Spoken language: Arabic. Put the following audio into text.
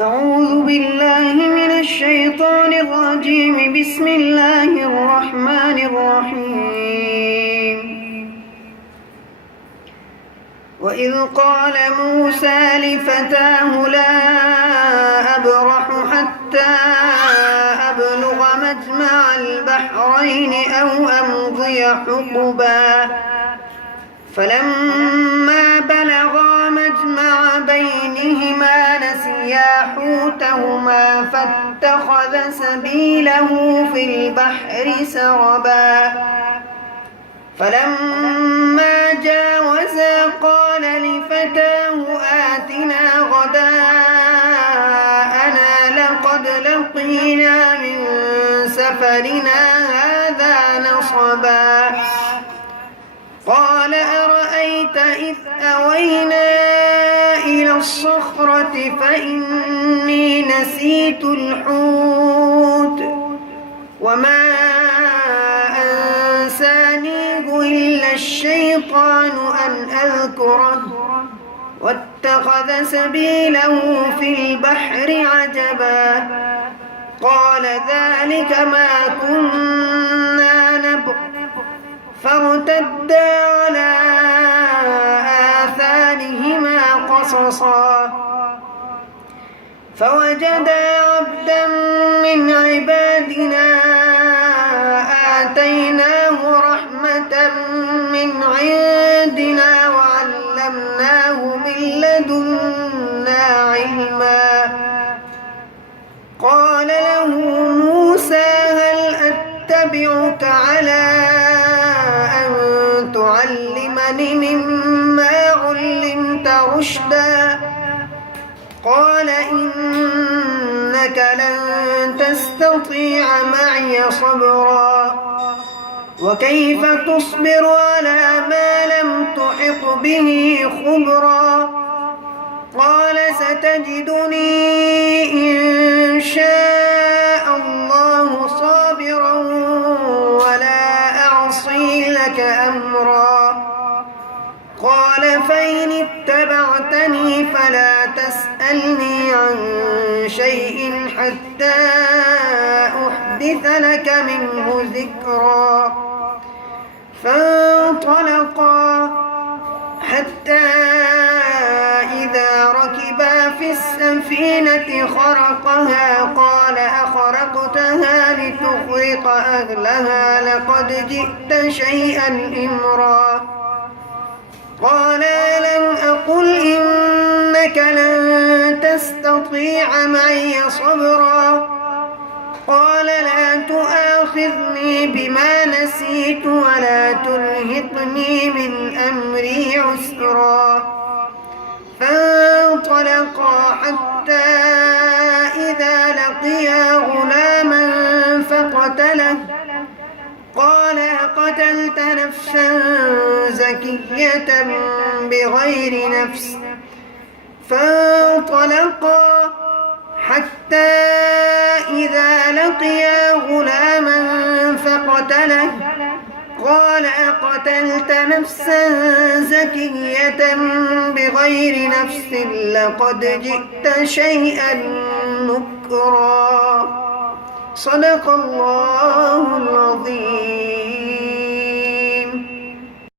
أعوذ بالله من الشيطان الرجيم. بسم الله الرحمن الرحيم. وإذ قال موسى لفتاه لا أبرح حتى أبلغ مجمع البحرين أو أمضي حقبا فلما بلغا مجمع بينهما نسيا حوتهما فاتخذ سبيله في البحر سربا فلما جاوزا قال لفتاه آتنا غداءنا لقد لقينا من سفرنا هذا نصبا قال أرأيت إذ أوينا إلى الصخرة فإني نسيت الحوت وما أنسانيه إلا الشيطان أن أذكره واتخذ سبيله في البحر عجبا قال ذلك ما كنا نبغ فارتدا على آثارهما قصصا فوجدا عبدا من عبادنا آتيناه رحمة من عندنا وعلمناه من لدنا علما قال له موسى هل أتبعك على تعلمني مما علمت رشدا قال إنك لن تستطيع معي صبرا وكيف تصبر على ما لم تحط به خبرا قال ستجدني إن شاء الله صابرا ولا أعصي لك أمرا قال فإن اتبعتني فلا تسألني عن شيء حتى أحدث لك منه ذكرا فانطلقا حتى إذا ركبا في السفينة خرقها قال أخرقتها لتغرق أهلها لقد جئت شيئا إمرا قال ألم أقل إنك لن تستطيع معي صبرا قال لا تؤاخذني بما نسيت ولا ترهقني من أمري عسرا فانطلقا حتى إذا لقيا غلاما فقتله قال أقتلت نفسا زكية بغير نفس فانطلقا حتى إذا لقيا غلاما فقتله قال أقتلت نفسا زكية بغير نفس لقد جئت شيئا نكرا صدق الله العظيم.